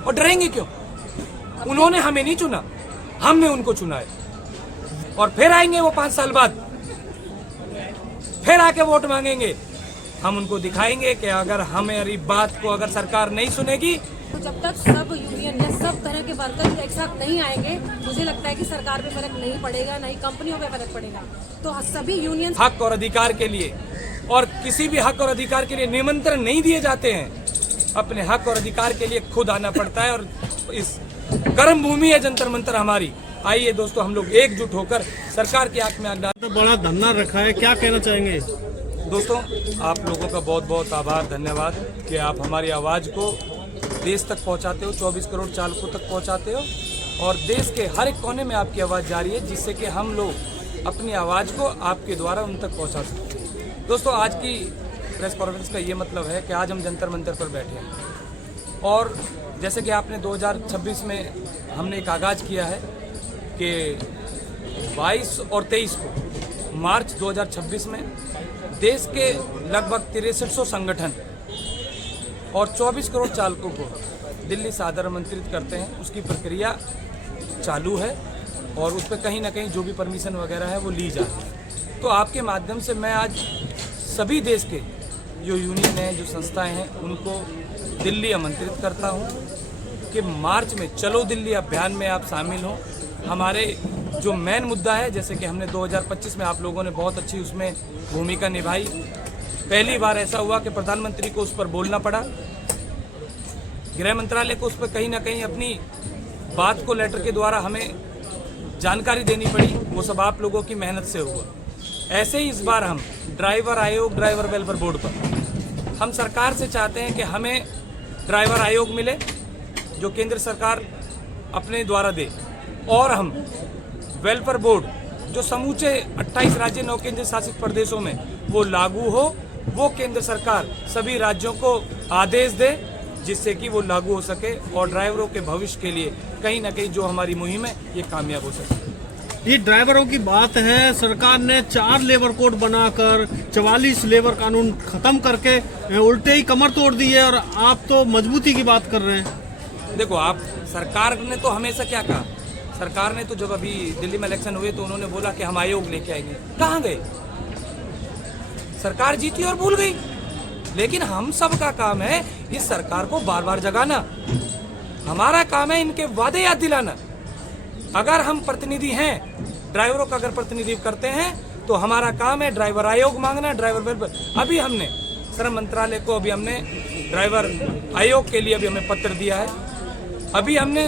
और डरेंगे क्यों? उन्होंने हमें नहीं चुना, हमने उनको चुना है। और फिर आएंगे वो 5 साल बाद, फिर आके वोट मांगेंगे। हम उनको दिखाएंगे कि अगर हमारी बात को अगर सरकार नहीं सुनेगी, तो जब तक सब यूनियन या सब तरह के वर्कर एक साथ नहीं आएंगे, मुझे लगता है कि सरकार पे फर्क नहीं पड़ेगा, ना ही कंपनियों पे फर्क पड़ेगा। तो सभी यूनियन हक और अधिकार के लिए, और किसी भी हक और अधिकार के लिए निमंत्रण नहीं दिए जाते हैं। अपने हक और अधिकार के लिए खुद आना पड़ता है। और इस कर्म भूमि है जंतर मंतर हमारी। आइए दोस्तों, हम लोग एकजुट होकर सरकार की आंख में आग डाल। तो बड़ा धरना रखा है, क्या कहना चाहेंगे? दोस्तों, आप लोगों का बहुत बहुत आभार, धन्यवाद कि आप हमारी आवाज़ को देश तक पहुंचाते हो, 24 करोड़ चालकों तक पहुंचाते हो, और देश के हर एक कोने में आपकी आवाज़ जा रही है, जिससे कि हम लोग अपनी आवाज़ को आपके द्वारा उन तक पहुंचा सकते हैं। दोस्तों, आज की प्रेस कॉन्फ्रेंस का ये मतलब है कि आज हम जंतर मंतर पर बैठे हैं, और जैसे कि आपने 2026 में हमने एक आगाज़ किया है कि 22 और 23 को मार्च 2026 में देश के लगभग 6300 संगठन और 24 करोड़ चालकों को दिल्ली से आदर आमंत्रित करते हैं। उसकी प्रक्रिया चालू है और उस पर कहीं ना कहीं जो भी परमिशन वगैरह है वो ली जा रही है। तो आपके माध्यम से मैं आज सभी देश के जो यूनियन हैं, जो संस्थाएं हैं, उनको दिल्ली आमंत्रित करता हूं कि मार्च में चलो दिल्ली अभियान में आप शामिल हों। हमारे जो मेन मुद्दा है, जैसे कि हमने 2025 में आप लोगों ने बहुत अच्छी उसमें भूमिका निभाई। पहली बार ऐसा हुआ कि प्रधानमंत्री को उस पर बोलना पड़ा, गृह मंत्रालय को उस पर कहीं ना कहीं अपनी बात को लेटर के द्वारा हमें जानकारी देनी पड़ी। वो सब आप लोगों की मेहनत से हुआ। ऐसे ही इस बार हम ड्राइवर आयोग, ड्राइवर वेलफेयर बोर्ड पर हम सरकार से चाहते हैं कि हमें ड्राइवर आयोग मिले जो केंद्र सरकार अपने द्वारा दे, और हम वेलफेयर बोर्ड जो समूचे 28 राज्य 9 केंद्र शासित प्रदेशों में वो लागू हो, वो केंद्र सरकार सभी राज्यों को आदेश दे जिससे कि वो लागू हो सके और ड्राइवरों के भविष्य के लिए कहीं ना कहीं जो हमारी मुहिम है ये कामयाब हो सके। ये ड्राइवरों की बात है, सरकार ने 4 लेबर कोड बनाकर 44 लेबर कानून खत्म करके उल्टे ही कमर तोड़ दी है, और आप तो मजबूती की बात कर रहे हैं। देखो, आप सरकार ने तो हमेशा क्या कहा, सरकार ने तो जब अभी दिल्ली में इलेक्शन हुए तो उन्होंने बोला कि हम आयोग लेके आएंगे। कहाँ गए? सरकार जीती और भूल गई। लेकिन हम सब का काम है इस सरकार को बार बार जगाना। हमारा काम है इनके वादे याद दिलाना। अगर हम प्रतिनिधि हैं, ड्राइवरों का अगर प्रतिनिधित्व करते हैं, तो हमारा काम है ड्राइवर आयोग मांगना, ड्राइवर वेलफेयर। अभी हमने श्रम मंत्रालय को अभी हमने ड्राइवर आयोग के लिए अभी हमें पत्र दिया है। अभी हमने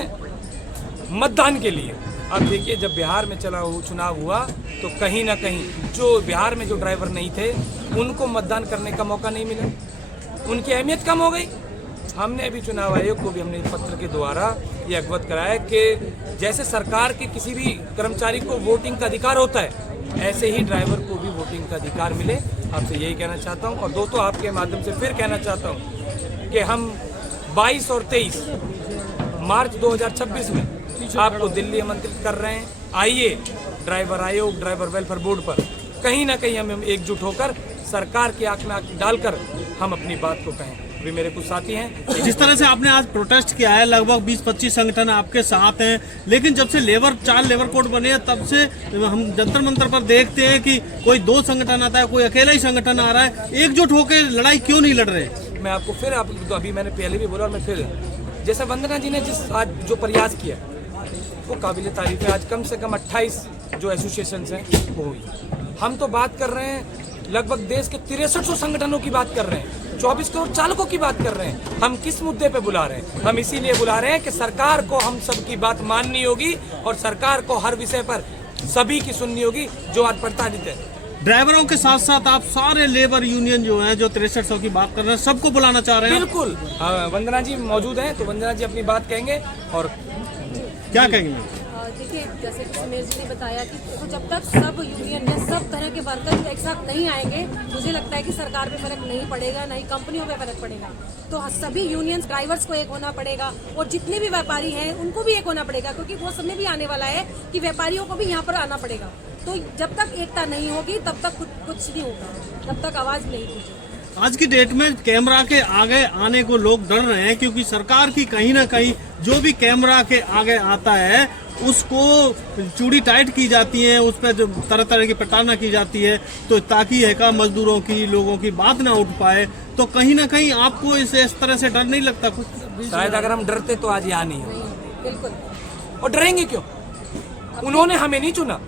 मतदान के लिए, अब देखिए जब बिहार में चुनाव हुआ तो कहीं ना कहीं जो बिहार में जो ड्राइवर नहीं थे उनको मतदान करने का मौका नहीं मिला, उनकी अहमियत कम हो गई। हमने अभी चुनाव आयोग को भी हमने पत्र के द्वारा ये अवगत कराया कि जैसे सरकार के किसी भी कर्मचारी को वोटिंग का अधिकार होता है, ऐसे ही ड्राइवर को भी वोटिंग का अधिकार मिले। आपसे यही कहना चाहता हूँ। और दोस्तों, आपके माध्यम से फिर कहना चाहता हूँ कि हम 22 और 23 मार्च 2026 में आपको दिल्ली आमंत्रित कर रहे हैं। आइए ड्राइवर आयोग, ड्राइवर वेलफेयर बोर्ड पर कहीं ना कहीं हम एकजुट होकर सरकार की आंख में आंख डालकर हम अपनी बात को कहें। अभी मेरे कुछ साथी हैं। जिस तरह से आपने आज प्रोटेस्ट किया है, लगभग 20-25 संगठन आपके साथ हैं, लेकिन जब से 4 लेबर कोड बने हैं तब से हम जंतर मंतर पर देखते हैं कि कोई 2 संगठन आता है, कोई अकेला ही संगठन आ रहा है। एकजुट होकर लड़ाई क्यों नहीं लड़ रहे? मैं आपको फिर तो अभी मैंने पहले भी बोला और मैं फिर, जैसे वंदना जी ने आज जो प्रयास किया वो काबिल तारीफ है। आज कम से कम 28 जो एसोसिएशन हैं वो हुई। हम तो बात कर रहे हैं लगभग देश के 6300 संगठनों की बात कर रहे हैं, 24 करोड़ चालकों की बात कर रहे हैं। हम किस मुद्दे पे बुला रहे हैं? हम इसीलिए बुला रहे हैं कि सरकार को हम सब की बात माननी होगी और सरकार को हर विषय पर सभी की सुननी होगी जो आज प्रताड़ित है। ड्राइवरों के साथ साथ आप सारे लेबर यूनियन जो हैं, जो 6300 की बात कर रहे हैं, सबको बुलाना चाह रहे हैं? बिल्कुल। वंदना जी मौजूद हैं तो वंदना जी अपनी बात कहेंगे। और क्या कहेंगे? देखिए, जैसे कि सुमेश जी ने बताया कि तो जब तक सब यूनियन या सब तरह के वर्कर एक साथ नहीं आएंगे, मुझे लगता है कि सरकार पे फर्क नहीं पड़ेगा, ना ही कंपनियों पे फर्क पड़ेगा। तो सभी यूनियन ड्राइवर्स को एक होना पड़ेगा और जितने भी व्यापारी हैं उनको भी एक होना पड़ेगा, क्योंकि वो समय भी आने वाला है कि व्यापारियों को भी यहाँ पर आना पड़ेगा। तो जब तक एकता नहीं होगी तब तक कुछ नहीं होगा, तब तक आवाज़ नहीं होगी। आज की डेट में कैमरा के आगे आने को लोग डर रहे हैं, क्योंकि सरकार की कहीं ना कहीं जो भी कैमरा के आगे आता है उसको चूड़ी टाइट की जाती है, उस पर जो तरह तरह की प्रताड़ना की जाती है, तो ताकि है का मजदूरों की, लोगों की बात ना उठ पाए। तो कहीं ना कहीं आपको इस तरह से डर नहीं लगता कुछ? शायद अगर हम डरते तो आज यहाँ नहीं हो। बिल्कुल। और डरेंगे क्यों? उन्होंने हमें नहीं चुना,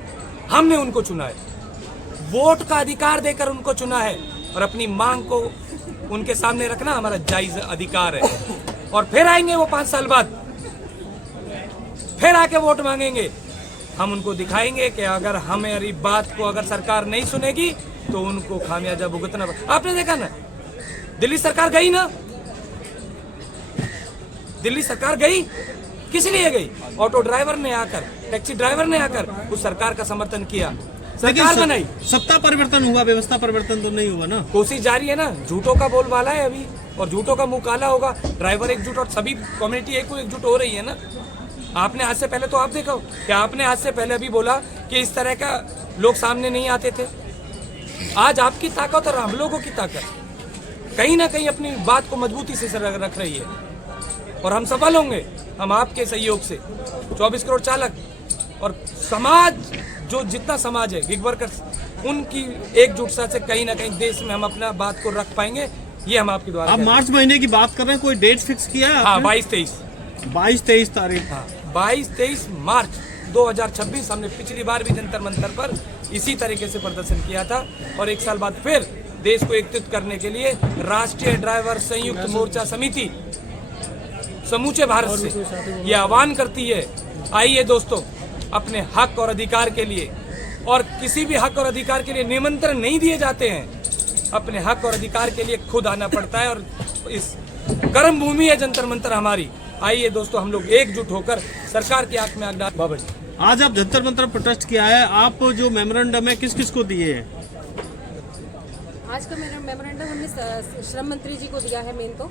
हमने उनको चुना है। वोट का अधिकार देकर उनको चुना है और अपनी मांग को उनके सामने रखना हमारा जायज अधिकार है। और फिर आएंगे वो 5 साल बाद, फिर आके वोट मांगेंगे। हम उनको दिखाएंगे कि अगर हमारी बात को अगर सरकार नहीं सुनेगी तो उनको खामियाजा भुगतना। आपने देखा ना, दिल्ली सरकार गई ना, दिल्ली सरकार गई, किस लिए गई? ऑटो ड्राइवर ने आकर, टैक्सी ड्राइवर ने आकर उस सरकार का समर्थन किया, सरकार बनाई। सत्ता परिवर्तन हुआ, व्यवस्था परिवर्तन तो नहीं हुआ ना। कोशिश जारी है ना, झूठों का बोलबाला है अभी, और झूठों का मुंह काला होगा। ड्राइवर एकजुट और सभी कम्युनिटी एकजुट हो रही है ना। आपने आज से पहले तो आप देखो क्या आपने आज से पहले भी बोला कि इस तरह का लोग सामने नहीं आते थे। आज आपकी ताकत और हम लोगों की ताकत कहीं ना कहीं अपनी बात को मजबूती से रख रही है, और हम सफल होंगे। हम आपके सहयोग से 24 करोड़ चालक और समाज, जो जितना समाज है, गिग वर्कर्स, उनकी एकजुटता से कहीं ना कहीं देश में हम अपना बात को रख पाएंगे। ये हम आपके द्वारा। आप मार्च महीने की बात कर रहे हैं, कोई डेट फिक्स किया है? हाँ, 22-23 तारीख। हाँ, 22-23 मार्च 2026 हमने पिछली बार भी जंतर मंतर पर इसी तरीके से प्रदर्शन किया था। और 1 साल बाद फिर देश को एकत्रित करने के लिए राष्ट्रीय ड्राइवर संयुक्त मोर्चा समिति समूचे भारत से ये आह्वान करती है, आइए दोस्तों, अपने हक और अधिकार के लिए, और किसी भी हक और अधिकार के लिए निमंत्रण नहीं दिए जाते हैं, अपने हक और अधिकार के लिए खुद आना पड़ता है। और इस कर्म भूमि है जंतर मंतर हमारी। आइए दोस्तों, हम लोग एकजुट होकर सरकार की आंख में आग डाल। बाबा जी, आज आप जंतर मंतर प्रोटेस्ट किया है, आप जो मेमोरेंडम है किस किस को दिए हैं? आज का मेरा मेमोरेंडम हमने श्रम मंत्री जी को दिया है मेन तो।